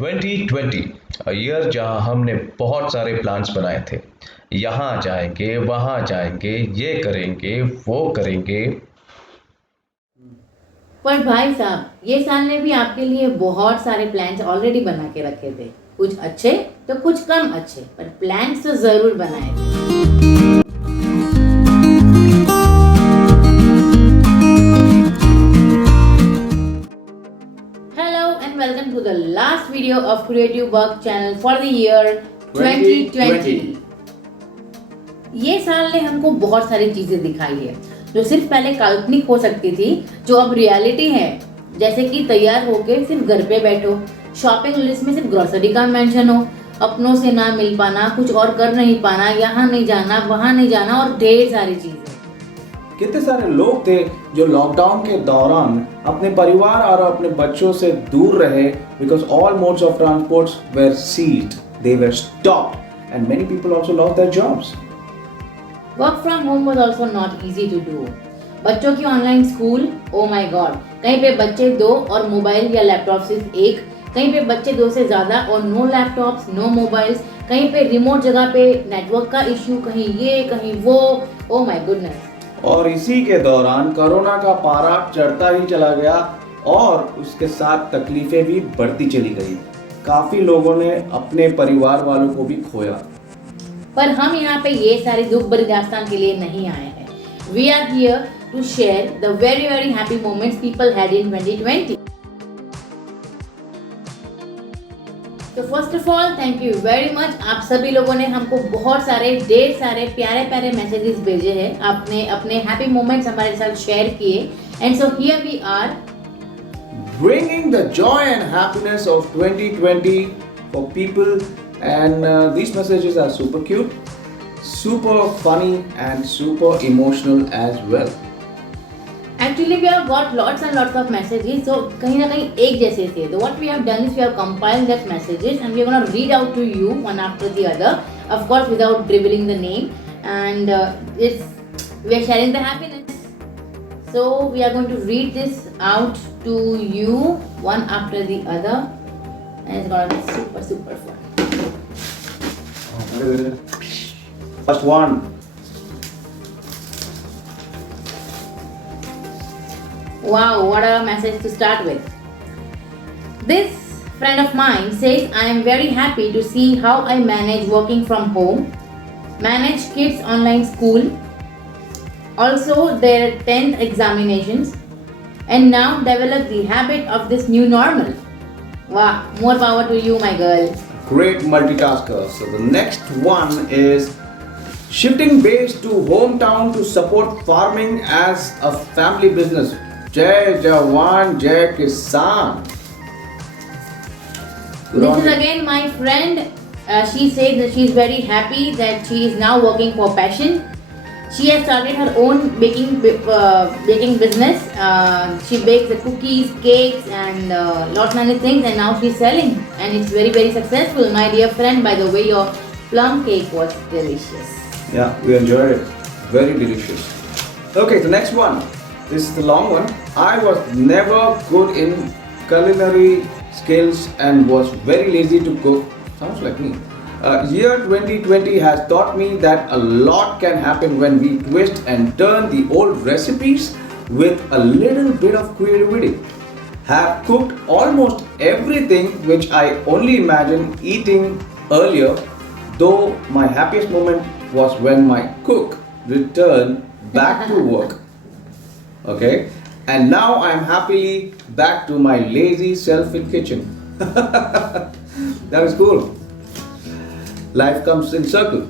2020 year जहां हमने बहुत सारे प्लान्स बनाए थे। यहाँ जाएंगे, वहाँ जाएंगे, ये करेंगे, वो करेंगे। पर भाई साहब ये साल ने भी आपके लिए बहुत सारे प्लान्स ऑलरेडी बना के रखे थे। कुछ अच्छे तो कुछ कम अच्छे, पर प्लान्स तो जरूर बनाए थे। Hello and welcome to the last video of creative work channel for the year 2020। ये साल ने हमको बहुत सारी चीजें दिखाई है जो सिर्फ पहले काल्पनिक हो सकती थी, जो अब रियलिटी है। जैसे कि तैयार होके सिर्फ घर पे बैठो, शॉपिंग लिस्ट में सिर्फ ग्रोसरी का मेंशन हो, अपनों से ना मिल पाना, कुछ और कर नहीं पाना, यहाँ नहीं जाना, वहाँ नहीं जाना और ढेर सारी चीजें। कितने सारे लोग थे जो लॉकडाउन के दौरान अपने परिवार और अपने बच्चों से दूर रहे because all modes of transports were seized, they were stopped, and many people also lost their jobs. Work from home was also not easy to do. बच्चों की online school, oh my God, कहीं पे बच्चे 2 और mobile या laptop सिर्फ 1, कहीं पे बच्चे 2 से ज्यादा और नो लैपटॉप्स नो मोबाइल्स, कहीं पे रिमोट जगह पे नेटवर्क का इश्यू, कहीं ये कहीं वो, ओ माय गुडनेस। और इसी के दौरान कोरोना का पारा चढ़ता ही चला गया और उसके साथ तकलीफें भी बढ़ती चली गई। काफी लोगों ने अपने परिवार वालों को भी खोया। पर हम यहाँ पे ये सारी दुख भरी दास्तान के लिए नहीं आए हैं। We are here to share the very very happy moments people had in 2020। तो first of all thank you very much. आप सभी लोगों ने हमको बहुत सारे ढेर सारे प्यारे प्यारे मैसेजेस भेजे हैं, आपने अपने हैप्पी मोमेंट्स हमारे साथ शेयर किए। And so here we are Bringing the joy and happiness of 2020 for people, and these messages are super cute, super funny, and super emotional as well. Actually, we have got lots and lots of messages, so कहीं ना कहीं एक जैसे थे. So what we have done is we have compiled that messages and we are going to read out to you one after the other, of course without revealing the name, and we are sharing the happiness. So we are going to read this out to you one after the other, and it's going to be super fun. First one. Wow, what a message to start with. This friend of mine says, I am very happy to see how I manage working from home, manage kids' online school, also their 10th examinations, and now develop the habit of this new normal. Wow, more power to you, my girl. Great multitasker. So the next one is shifting base to hometown to support farming as a family business. Jai Jawan, Jai Kisan. This is again my friend. She said that she is very happy that she is now working for passion. She has started her own baking business. She bakes the cookies, cakes, and lots many things, and now she's selling, and it's very very successful. My dear friend, by the way, your plum cake was delicious. Yeah, we enjoyed it. Very delicious. Okay, the next one. This is the long one. I was never good in culinary skills and was very lazy to cook. Sounds like me. Year 2020 has taught me that a lot can happen when we twist and turn the old recipes with a little bit of creativity. Have cooked almost everything which I only imagined eating earlier, though my happiest moment was when my cook returned back to work. Okay, and now I am happily back to my lazy self-fed kitchen. That is cool. Life comes in circle.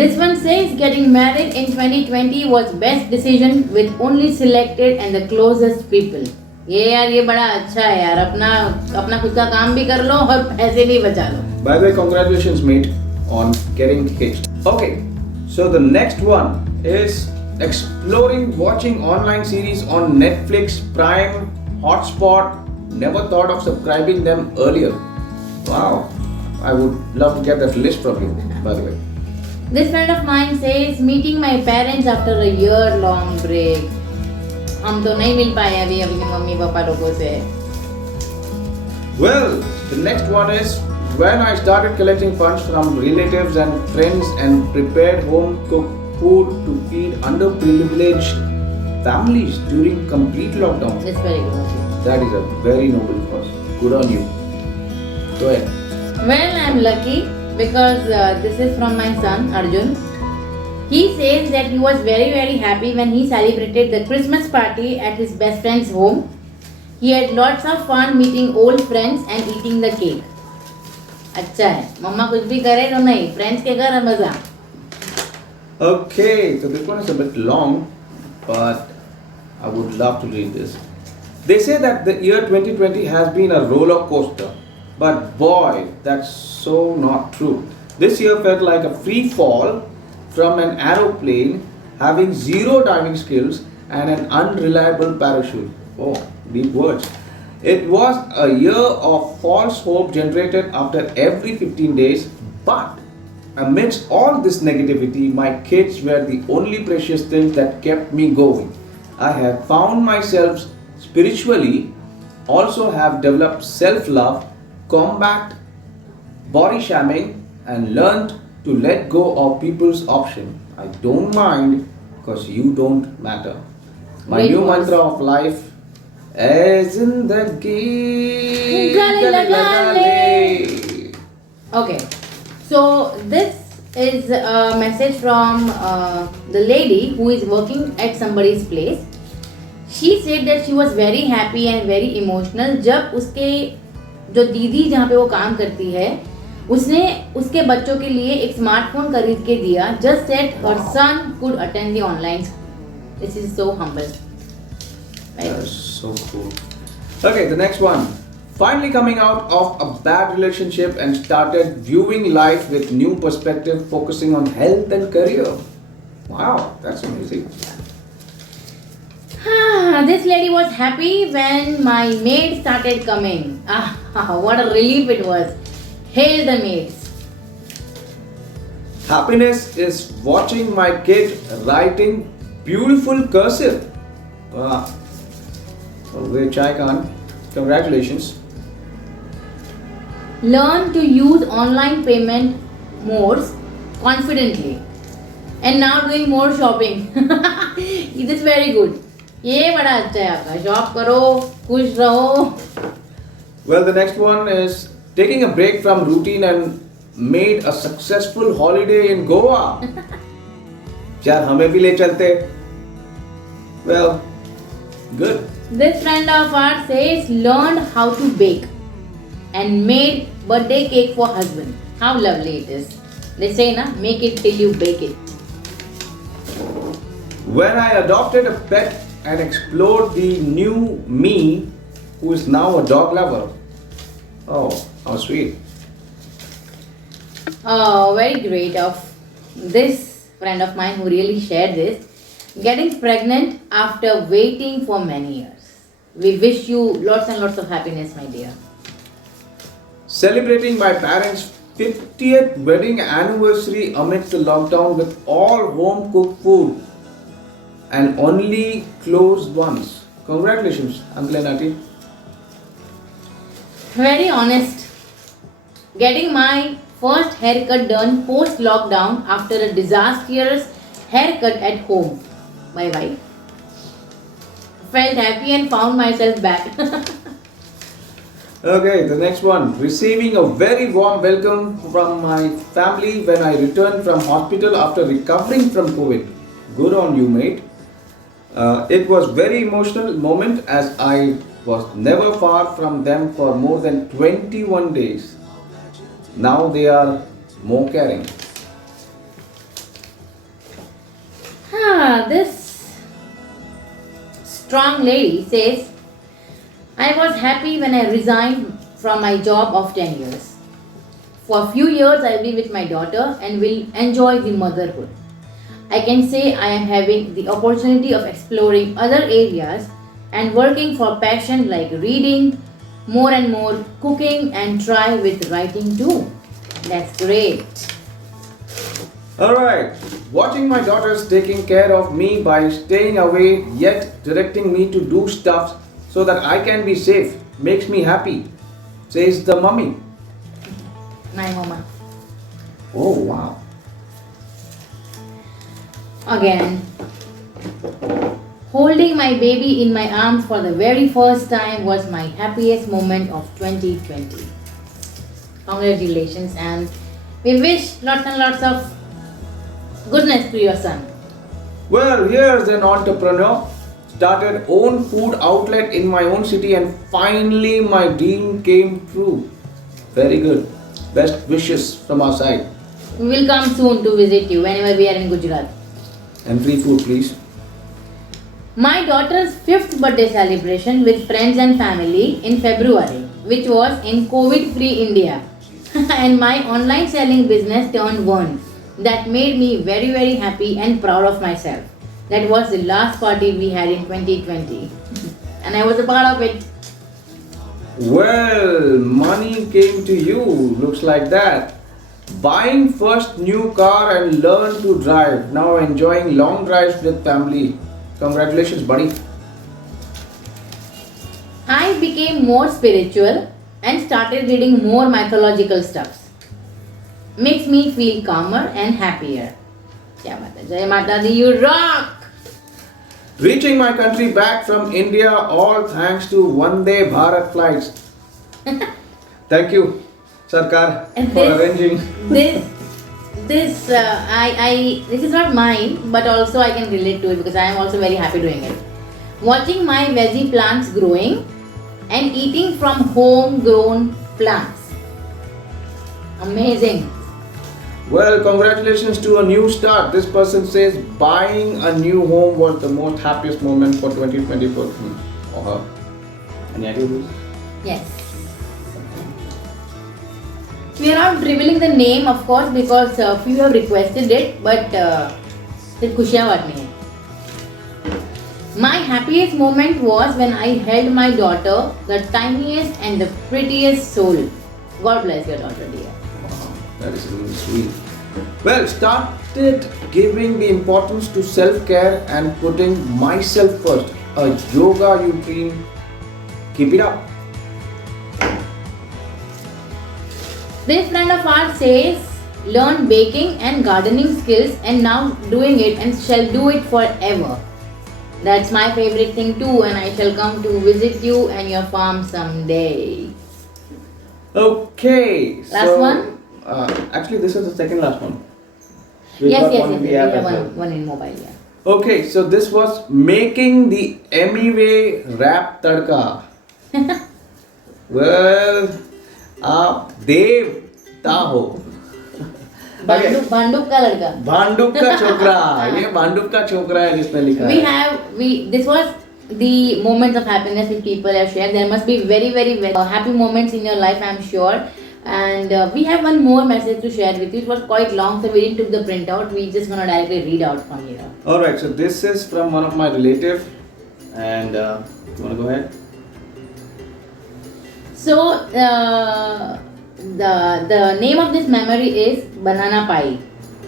This one says getting married in 2020 was best decision with only selected and the closest people. ये यार ये बड़ा अच्छा है यार, अपना खुद का काम भी कर लो और पैसे भी बचा लो. By the way, congratulations mate on getting hitched. Okay, so the next one is exploring watching online series on Netflix, Prime, Hotspot. Never thought of subscribing them earlier. Wow, I would love to get that list from you, by the way. This friend of mine says meeting my parents after a year-long break. हम तो नहीं मिल पाए अभी अपने mummy papa लोगों से. Well, the next one is when I started collecting funds from relatives and friends and prepared home cooked food to feed underprivileged families during complete lockdown. That's very good of you. That is a very noble cause. Good on you. Go ahead. Well, I'm lucky because this is from my son Arjun. He says that he was very happy when he celebrated the Christmas party at his best friend's home. He had lots of fun meeting old friends and eating the cake. अच्छा है, मम्मा कुछ भी करे तो नहीं, friends के घर है मजा. Okay, so this one is a bit long, but I would love to read this. They say that the year 2020 has been a roller coaster, but boy, that's so not true. This year felt like a free fall from an aeroplane having zero diving skills and an unreliable parachute. Oh, deep words. It was a year of false hope generated after every 15 days, but amidst all this negativity, my kids were the only precious things that kept me going. I have found myself spiritually, also have developed self-love, combat body shaming, and learned to let go of people's option. I don't mind because you don't matter. My Great new voice. mantra of life is in the Gale lagale. Okay, so this is a message from the lady who is working at somebody's place. She said that she was very happy and very emotional जब उसके जो दीदी जहाँ पे वो काम करती है उसने उसके बच्चों के लिए एक स्मार्टफोन खरीद के दिया just that her son could attend the online school. This is so humble. Right? That's so cool. Okay, the next one. Finally coming out of a bad relationship and started viewing life with new perspective, focusing on health and career. Wow, that's amazing. This lady was happy when my maid started coming. What a relief it was. Hail the maids. Happiness is watching my kid writing beautiful cursive. Wow. Okay, Chai Khan, congratulations. Learn to use online payment modes confidently. And now doing more shopping. It is very good. ये बड़ा अच्छा है आपका. Shop करो, खुश रहो. Well, the next one is taking a break from routine and made a successful holiday in Goa. यार हमें भी ले चलते. Well, good. This friend of ours says learned how to bake and made birthday cake for husband. How lovely it is. They say na, make it till you bake it. When I adopted a pet and explored the new me, who is now a dog lover. Oh, how sweet. Oh, very great of this friend of mine who really shared this. Getting pregnant after waiting for many years. We wish you lots and lots of happiness, my dear. Celebrating my parents' 50th wedding anniversary amidst the lockdown with all home cooked food and only closed ones. Congratulations, Uncle and Auntie. Very honest. Getting my first haircut done post lockdown after a disastrous haircut at home. My wife. Felt happy and found myself back. Okay, the next one. Receiving a very warm welcome from my family when I returned from hospital after recovering from COVID. Good on you, mate. It was very emotional moment as I was never far from them for more than 21 days. Now they are more caring. This strong lady says, I was happy when I resigned from my job of 10 years. For a few years, I will be with my daughter and will enjoy the motherhood. I can say I am having the opportunity of exploring other areas and working for passion like reading, more and more cooking, and try with writing too. That's great. Alright, watching my daughters taking care of me by staying away yet directing me to do stuff so that I can be safe makes me happy. says the mummy. My mama. Oh wow. Again. Holding my baby in my arms for the very first time was my happiest moment of 2020. Congratulations, and we wish lots and lots of goodness to your son. Well, here's an entrepreneur. Started own food outlet in my own city and finally my dream came true. Very good. Best wishes from our side. We will come soon to visit you whenever we are in Gujarat. And free food, please. My daughter's 5th birthday celebration with friends and family in February, which was in COVID-free India. And my online selling business turned one. That made me very, very happy and proud of myself. That was the last party we had in 2020. And I was a part of it. Well, money came to you. Looks like that. Buying first new car and learn to drive. Now enjoying long drives with family. Congratulations, buddy. I became more spiritual and started reading more mythological stuffs. Makes me feel calmer and happier. Kya baat hai? Jai Mata Di, you rock! Reaching my country back from India, all thanks to Vande Bharat flights. Thank you, Sarkar, And for arranging. This is not mine, but also I can relate to it because I am also very happy doing it. Watching my veggie plants growing and eating from homegrown plants. Amazing. Well, congratulations to a new start. This person says buying a new home was the most happiest moment for 2020 for him or her. Any idea who? Yes. We are not revealing the name, of course, because few have requested it, but फिर खुशियाँ बांटनी है. My happiest moment was when I held my daughter, the tiniest and the prettiest soul. God bless your daughter, dear. Wow, that is really sweet. Well, started giving the importance to self-care and putting myself first. A yoga routine. Keep it up. This friend of ours says, learn baking and gardening skills and now doing it and shall do it forever. That's my favorite thing too, and I shall come to visit you and your farm someday. Okay. Last one? Actually, this is the second last one. Yes, got one in we the app have as well. one in mobile, yeah. Okay, so this was making the Emiway wrap tadka. Well, आप देवता हो. भांडुप का लड़का. भांडुप का छोकरा. ये भांडुप का छोकरा है जिसने लिखा है. This was the moments of happiness which people have shared. There must be very, very, very happy moments in your life, I'm sure. And we have one more message to share with you. It was quite long, so we didn't took the printout. We just gonna directly read out from here. Alright, so this is from one of my relative. And you wanna go ahead? So the name of this memory is Banana Pie.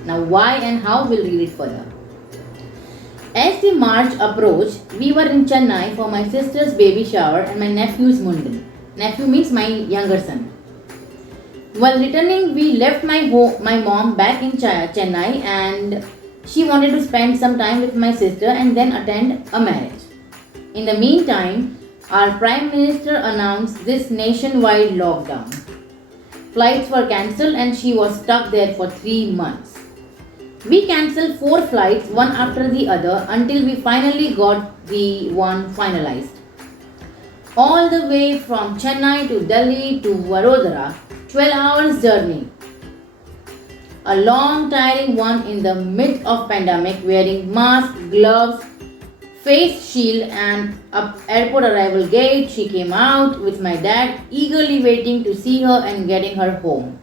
Now why and how we'll read it further. As the March approached, we were in Chennai for my sister's baby shower and my nephew's mundan. Nephew means my younger son. While returning, we left my mom back in Chennai, and she wanted to spend some time with my sister and then attend a marriage. In the meantime, our Prime Minister announced this nationwide lockdown. Flights were cancelled and she was stuck there for 3 months. We cancelled 4 flights, one after the other, until we finally got the one finalized. All the way from Chennai to Delhi to Vadodara, 12 hours journey. A long tiring one in the midst of pandemic, wearing mask, gloves, face shield, and up airport arrival gate, she came out with my dad, eagerly waiting to see her and getting her home.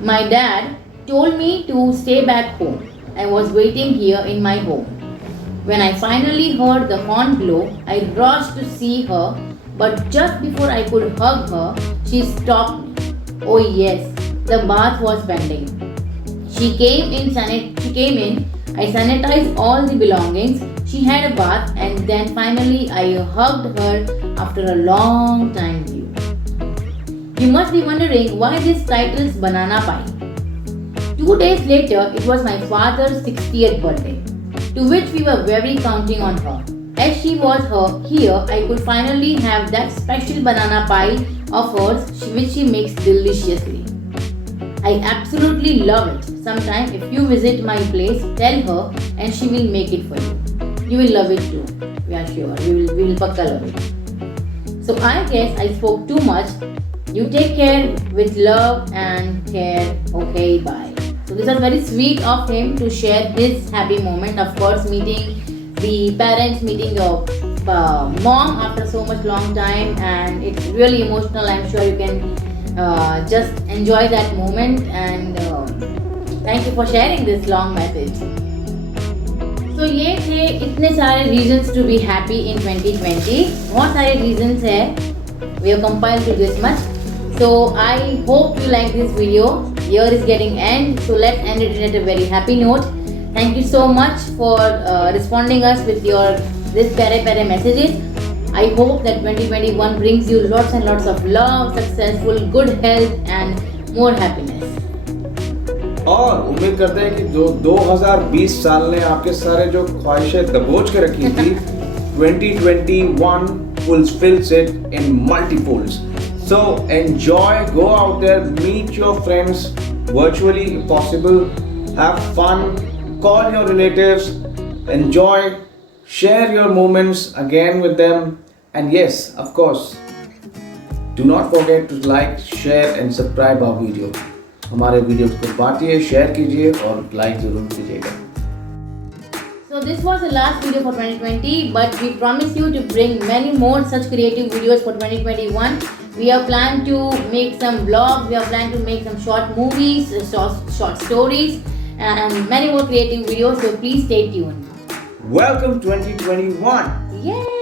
My dad told me to stay back home. I was waiting here in my home. When I finally heard the horn blow, I rushed to see her, but just before I could hug her, she stopped me. Oh yes, the bath was pending. She came in, I sanitized all the belongings, she had a bath, and then finally I hugged her after a long time view. You must be wondering why this title's Banana Pie. 2 days later, it was my father's 60th birthday, to which we were very counting on her. As she was here, I could finally have that special banana pie of hers, which she makes deliciously. I absolutely love it. Sometime if you visit my place, tell her and she will make it for you. You will love it too. We are sure. We will pakka love it. So I guess I spoke too much. You take care with love and care. Okay, bye. So this was very sweet of him to share his happy moment. Of course, meeting the parents, meeting your mom after so much long time, and it's really emotional. I'm sure you can just enjoy that moment, and thank you for sharing this long message. So ये थे इतने सारे reasons to be happy in 2020. बहुत सारे reasons है. We have compiled to this much. So I hope you like this video. Year is getting end, so let's end it at a very happy note. Thank you so much for responding us with this प्यारे messages. I hope that 2021 brings you lots and lots of love, successful, good health and more happiness. और उम्मीद करते हैं कि जो 2020 साल ने आपके सारे जो ख्वाहिशें दबोच के रखी थी 2021 fulfills it in multiples. So enjoy, go out there, meet your friends virtually if possible, have fun, call your relatives, enjoy, share your moments again with them, and yes, of course, do not forget to like, share and subscribe our video. हमारे video को बांटिए, share कीजिए और like जरूर कीजिएगा. So this was the last video for 2020, but we promise you to bring many more such creative videos for 2021. We have planned to make some vlogs, we have planned to make some short movies, short stories, and many more creative videos. So please stay tuned. Welcome 2021. Yay!